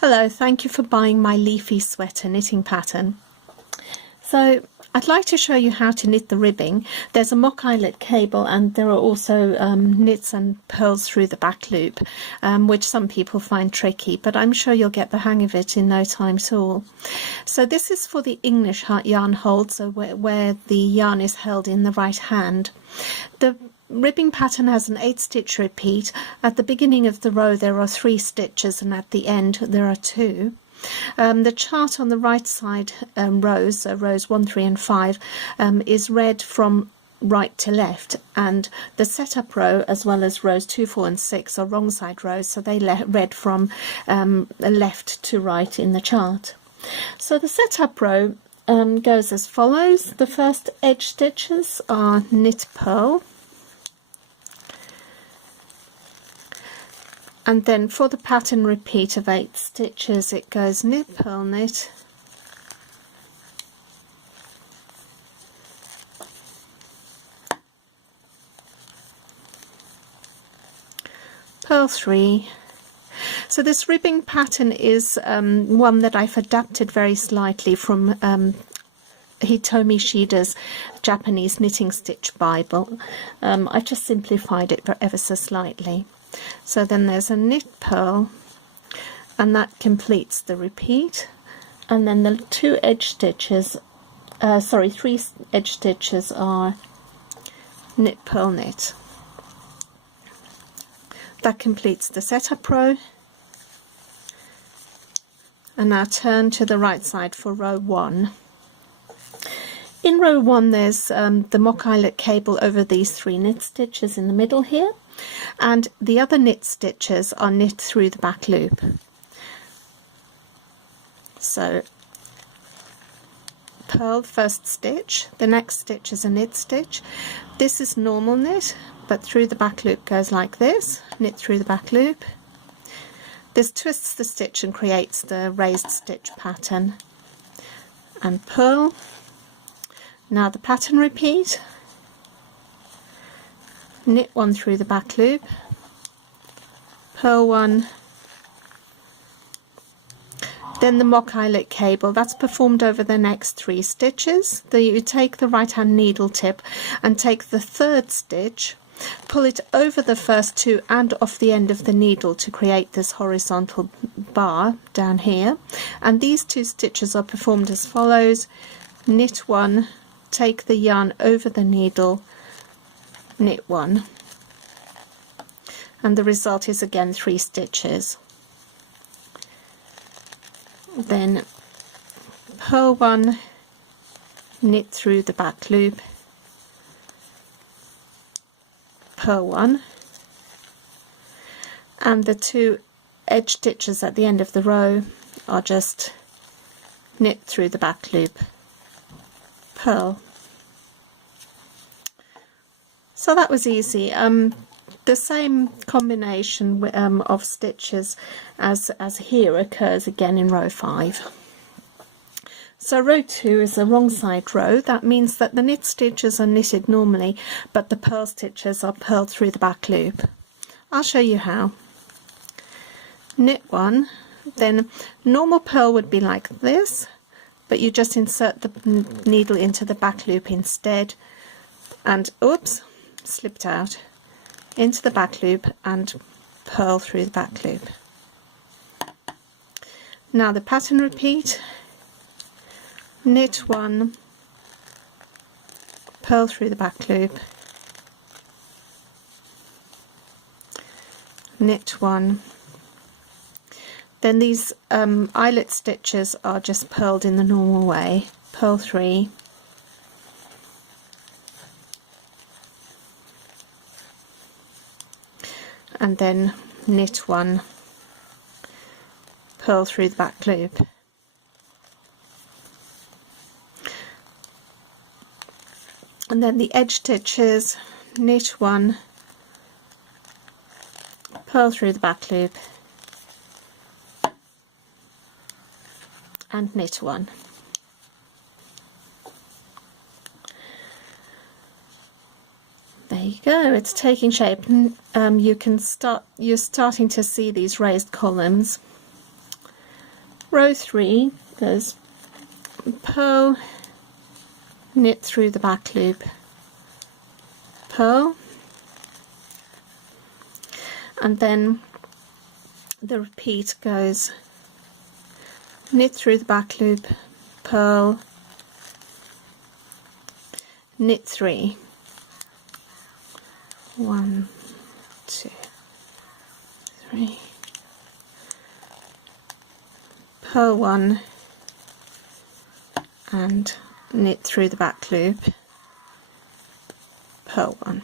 Hello, thank you for buying my Lacey Sweater knitting pattern. So I'd like to show you how to knit the ribbing. There's a mock eyelet cable and there are also knits and purls through the back loop, which some people find tricky, but I'm sure you'll get the hang of it in no time at all. So this is for the English yarn hold, so where the yarn is held in the right hand. The ribbing pattern has an 8-stitch repeat. At the beginning of the row there are 3 stitches and at the end there are 2. The chart on the right side rows, so rows 1, 3 and 5, is read from right to left, and the setup row as well as rows 2, 4 and 6 are wrong side rows, so they read from left to right in the chart. So the setup row goes as follows. The first edge stitches are knit purl, and then for the pattern repeat of 8 stitches it goes knit purl knit, purl 3. So this ribbing pattern is one that I've adapted very slightly from Hitomi Shida's Japanese knitting stitch Bible. I've just simplified it ever so slightly. So then there's a knit purl, and that completes the repeat, and then the 3 edge stitches are knit purl knit. That completes the setup row. And now turn to the right side for row 1. In row 1 there's the mock eyelet cable over these 3 knit stitches in the middle here, and the other knit stitches are knit through the back loop. So purl first stitch, the next stitch is a knit stitch. This is normal knit, but through the back loop goes like this, knit through the back loop. This twists the stitch and creates the raised stitch pattern, and purl. Now the pattern repeat, knit 1 through the back loop, purl 1, then the mock eyelet cable. That's performed over the next 3 stitches. You take the right hand needle tip and take the 3rd stitch, pull it over the first 2 and off the end of the needle to create this horizontal bar down here, and these 2 stitches are performed as follows: knit 1, take the yarn over the needle, knit 1, and the result is again 3 stitches. Then purl 1, knit through the back loop, purl 1, and the 2 edge stitches at the end of the row are just knit through the back loop, purl. So that was easy. The same combination of stitches as here occurs again in row 5. So row 2 is a wrong side row. That means that the knit stitches are knitted normally, but the purl stitches are purled through the back loop. I'll show you how. Knit 1, then normal purl would be like this, but you just insert the needle into the back loop instead, and oops, slipped out, into the back loop and purl through the back loop. Now the pattern repeat, knit 1, purl through the back loop, knit 1, then these eyelet stitches are just purled in the normal way, purl 3, and then knit 1, purl through the back loop. And then the edge stitches, knit 1, purl through the back loop, and knit 1. There you go, it's taking shape. You're starting to see these raised columns. Row 3 goes purl, knit through the back loop, purl, and then the repeat goes knit through the back loop, purl, knit 3, 1, 2, 3, purl 1 and knit through the back loop, purl 1.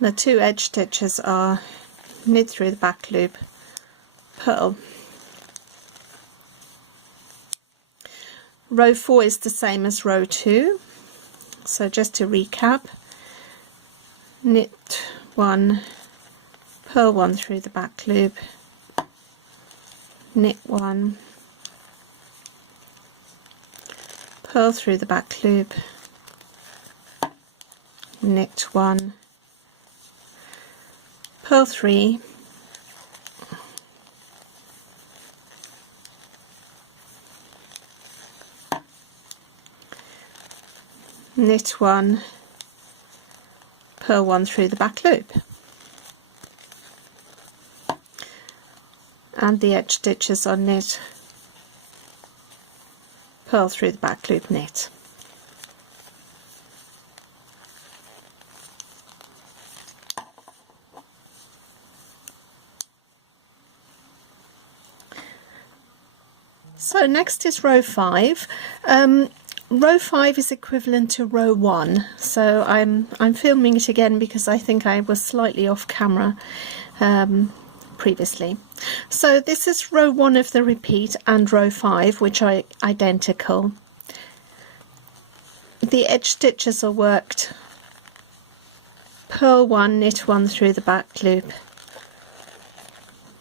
The 2 edge stitches are knit through the back loop, purl. Row 4 is the same as row 2, so just to recap, knit 1, purl 1 through the back loop, knit 1, purl through the back loop, knit 1, purl 3, knit 1, purl 1 through the back loop, and the edge stitches are knit, purl through the back loop, knit. So next is row 5. Row 5 is equivalent to row 1, so I'm filming it again because I think I was slightly off camera previously. So this is row 1 of the repeat and row 5, which are identical. The edge stitches are worked purl 1, knit 1 through the back loop,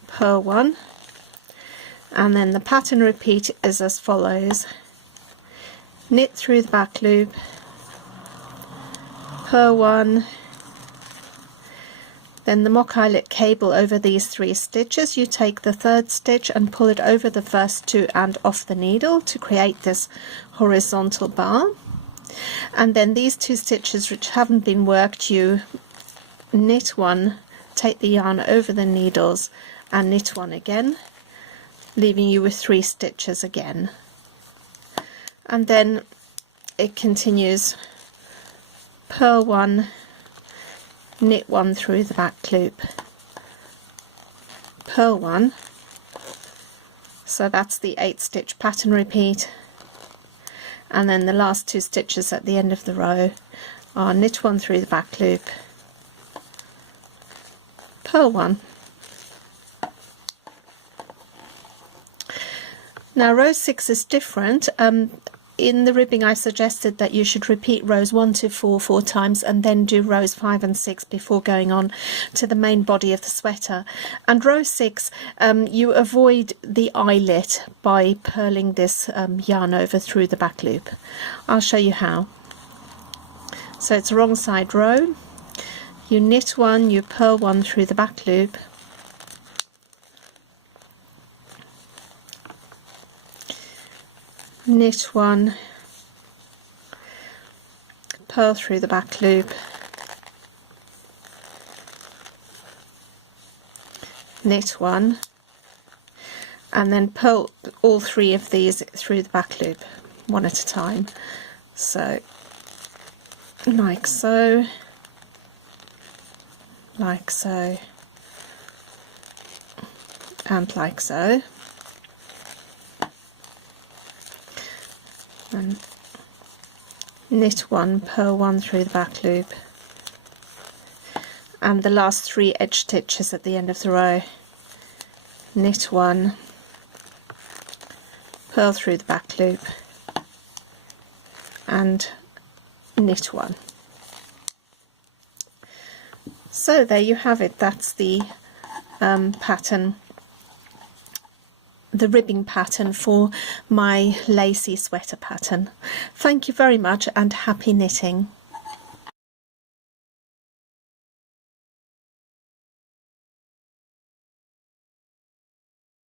purl 1, and then the pattern repeat is as follows: knit through the back loop, purl 1, then the mock eyelet cable over these 3 stitches. You take the 3rd stitch and pull it over the first 2 and off the needle to create this horizontal bar, and then these 2 stitches which haven't been worked, you knit 1, take the yarn over the needles and knit 1 again, leaving you with 3 stitches again. And then it continues purl 1, knit 1 through the back loop, purl 1, so that's the 8 stitch pattern repeat, and then the last 2 stitches at the end of the row are knit 1 through the back loop, purl 1. Now row 6 is different. In the ribbing I suggested that you should repeat rows 1 to 4 4 times and then do rows 5 and 6 before going on to the main body of the sweater. And row 6, you avoid the eyelet by purling this yarn over through the back loop. I'll show you how. So it's a wrong side row, you knit 1, you purl 1 through the back loop, knit 1, purl through the back loop, knit 1, and then purl all 3 of these through the back loop one at a time. So like so, like so, and like so. And knit 1, purl 1 through the back loop, and the last 3 edge stitches at the end of the row, knit 1, purl through the back loop, and knit 1. So there you have it. That's the pattern, the ribbing pattern for my Lacey sweater pattern. Thank you very much and happy knitting.